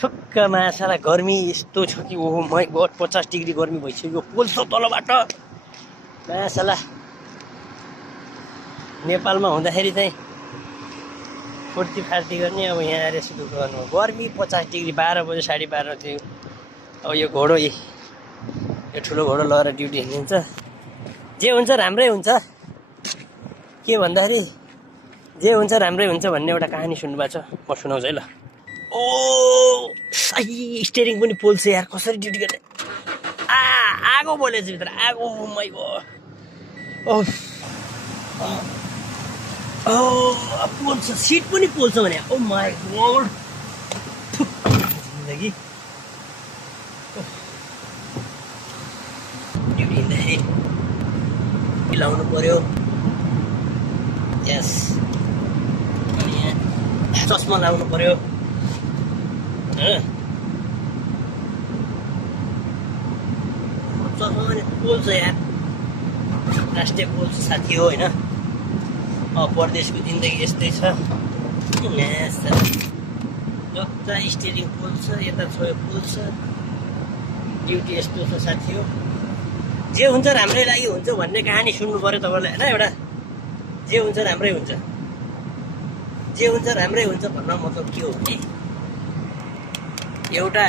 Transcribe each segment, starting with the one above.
ठुक्क माछाला गर्मी यस्तो छ कि ओहो माइ गड 50 डिग्री गर्मी भइसक्यो पोल्छ तलबाट माछाला। नेपालमा हुँदाखेरि चाहिँ फुर्ती फार्ती गर्ने, अब यहाँ आएर यसो दुःख गर्नु गर्मी 50 डिग्री 12 बजे 12:30 थियो। अब यो घोडो यो ठुलो घोडो लगेर ड्युटी हिँडिन्छ। जे हुन्छ राम्रै हुन्छ के भन्दाखेरि जे हुन्छ राम्रै हुन्छ भन्ने एउटा कहानी सुन्नुभएको छ, म सुनाउँछु है ल। ओ सही स्टेरिङ पनि पोल्छ यार, कसरी ड्युटी गर्ने। आगो बोलेछ भित्र आगो माइ गड। पोल्छ सिट पनि पोल्छ भने ओ माइ गड जिन्दगी। ड्युटी हिँड्दाखेरि मिलाउनु पर्यो। यस अनि यहाँ चस्मा लाउनु पर्यो। चस्मा पनि पोल्छ यार, राष्ट्रिय पोल्छ साथी हो होइन। परदेशको जिन्दगी यस्तै छ। जता स्टेरिङ पोल्छ यता छोयो पोल्छ, ड्युटी यस्तो छ साथी हो। जे हुन्छ राम्रै लागि हुन्छ भन्ने कहानी सुन्नु पर्यो तपाईँलाई होइन। एउटा जे हुन्छ राम्रै हुन्छ, जे हुन्छ राम्रै हुन्छ भन्न मतलब के हो भने एउटा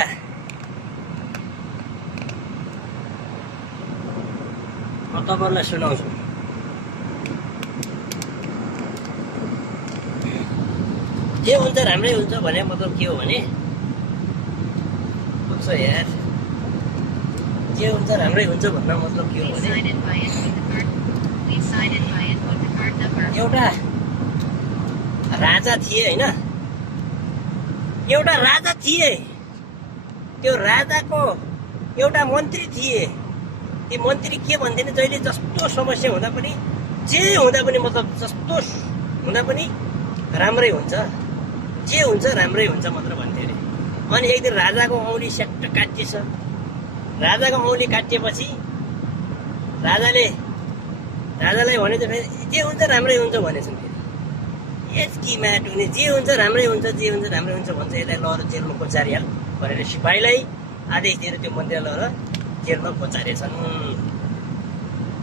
म तपाईँलाई सुनाउँछु। जे हुन्छ राम्रै हुन्छ भने मतलब के हो भने बुझ्छ यार, जे हुन्छ राम्रै हुन्छ भन्न मतलब के हो भने एउटा राजा थिए होइन, एउटा राजा थिए। त्यो राजाको एउटा मन्त्री थिए। ती मन्त्री के भन्थे नि, जहिले जस्तो समस्या हुँदा पनि जे हुँदा पनि मतलब जस्तो हुँदा पनि राम्रै हुन्छ, जे हुन्छ राम्रै हुन्छ मात्र भन्थे अरे। अनि एक दिन राजाको औँली स्याट्ट काटिएछ। राजाको औँली काटिएपछि राजालाई भने चाहिँ फेरि जे हुन्छ राम्रै हुन्छ भनेछन्। फेरि यसकी माट हुने जे हुन्छ राम्रै हुन्छ, जे हुन्छ राम्रै हुन्छ भन्छ। यसलाई लगेर जेलमा कोचारिहाल भनेर सिपाहीलाई आदेश दिएर त्यो मन्त्रीलाई लगेर जेलमा कोचारेछन्।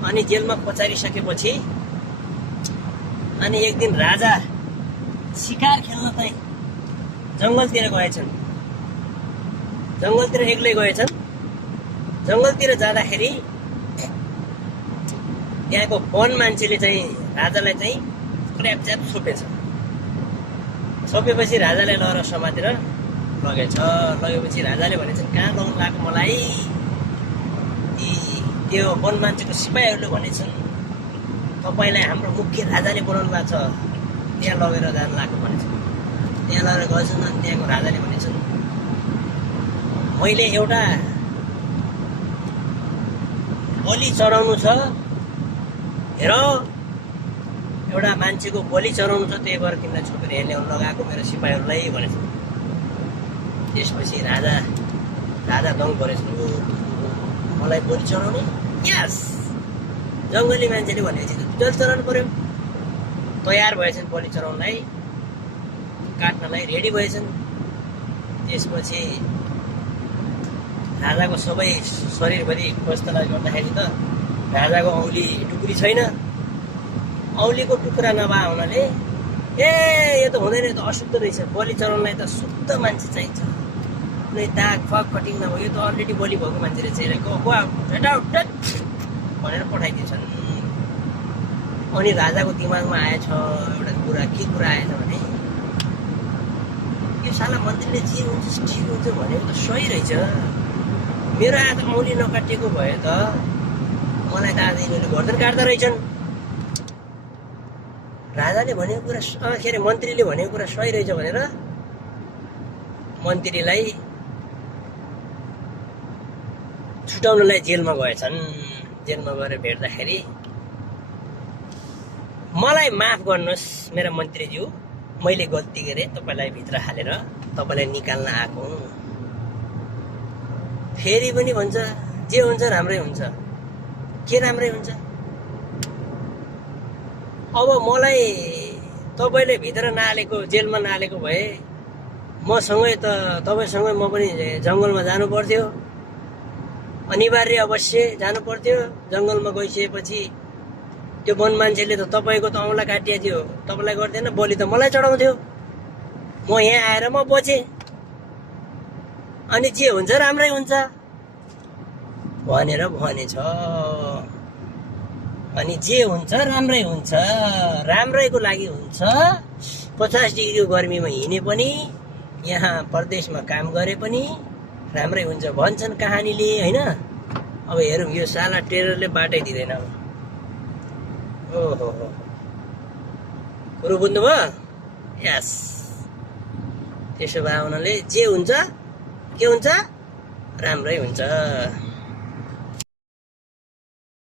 अनि जेलमा कोचारिसकेपछि अनि एक दिन राजा शिकार खेल्न चाहिँ जङ्गलतिर गएछन्। जङ्गलतिर एक्लै गएछन्। जङ्गलतिर जाँदाखेरि त्यहाँको वन मान्छेले चाहिँ राजालाई चाहिँ च्याप छोपेछ। छोपेपछि राजालाई लगेर समातेर लगेपछि राजाले भनेछन् कहाँ लगाउनु लाग्यो मलाई। त्यो वन मान्छेको सिपाहीहरूले भनेछन् तपाईँलाई हाम्रो मुख्य राजाले बोलाउनु भएको छ, त्यहाँ लगेर जानु लाग्यो भनेछन्। त्यहाँ लगेर गएछन्। अनि त्यहाँको राजाले भनेछन् मैले एउटा बलि चढाउनु छ, हेर एउटा मान्छेको बलि चढाउनु छ, त्यही भएर तिमीलाई छोपेर यहाँ ल्याउनु लगाएको मेरो सिपाहीहरूलाई भनेछन्। त्यसपछि राजा दङ परेछन्, मलाई बलि चढाउने। यस जङ्गली मान्छेले भनेपछि जल चढाउनु पर्यो। तयार भएछन् बलि चढाउनलाई, काट्नलाई रेडी भएछन्। त्यसपछि राजाको सबै शरीरभरि खोजतलास गर्दाखेरि त राजाको औँली टुक्री छैन। औँलीको टुक्रा नभए हुनाले यो त हुँदैन, यो त अशुद्ध रहेछ। बलि चढाउनलाई त शुद्ध मान्छे चाहिन्छ, कुनै दाग फग कटिङ नभयो। यो त अलरेडी बलि भएको मान्छे रहेछ, भनेर पठाइदिन्छन्। अनि राजाको दिमागमा आएछ एउटा कुरा। के कुरा आएछ भने यो साला मन्त्रीले जे हुन्छ ठिक हुन्छ भनेको त सही रहेछ। मेरो आज औँली नकाटिएको भए त मलाई त आज यिनीहरूले गर्दन काट्दा रहेछन्। राजाले भनेको कुरा के अरे मन्त्रीले भनेको कुरा सही रहेछ भनेर मन्त्रीलाई छुटाउनलाई जेलमा गएछन्। जेलमा गएर भेट्दाखेरि मलाई माफ गर्नुहोस् मेरा मन्त्रीज्यू, मैले गल्ती गरेँ, तपाईँलाई भित्र हालेर तपाईँलाई निकाल्न आएको हुँ। फेरि पनि भन्छ जे हुन्छ राम्रै हुन्छ। के राम्रै हुन्छ? अब मलाई तपाईँले भित्र नहालेको, जेलमा नहालेको भए मसँगै त तपाईँसँगै म पनि जङ्गलमा जानु पर्थ्यो, अनिवार्य अवश्य जानु पर्थ्यो। जङ्गलमा गइसकेपछि त्यो वन मान्छेले त तपाईँको त औँला काटिएको थियो, तपाईँलाई गर्दैन, बलि त मलाई चढाउँथ्यो। म यहाँ आएर म बचेँ, अनि जे हुन्छ राम्रै हुन्छ भनेर भनेछ। अनि जे हुन्छ राम्रै हुन्छ, राम्रैको लागि हुन्छ। 50 डिग्रीको गर्मीमा हिँडे पनि, यहाँ परदेशमा काम गरे पनि राम्रै हुन्छ भन्छन् कहानीले, होइन? अब हेरौँ, यो साला टेररले बाटै दिँदैन। अब ओहो, कुरो बुझ्नुभयो? यस। त्यसो भए हुनाले जे हुन्छ के हुन्छ राम्रै हुन्छ।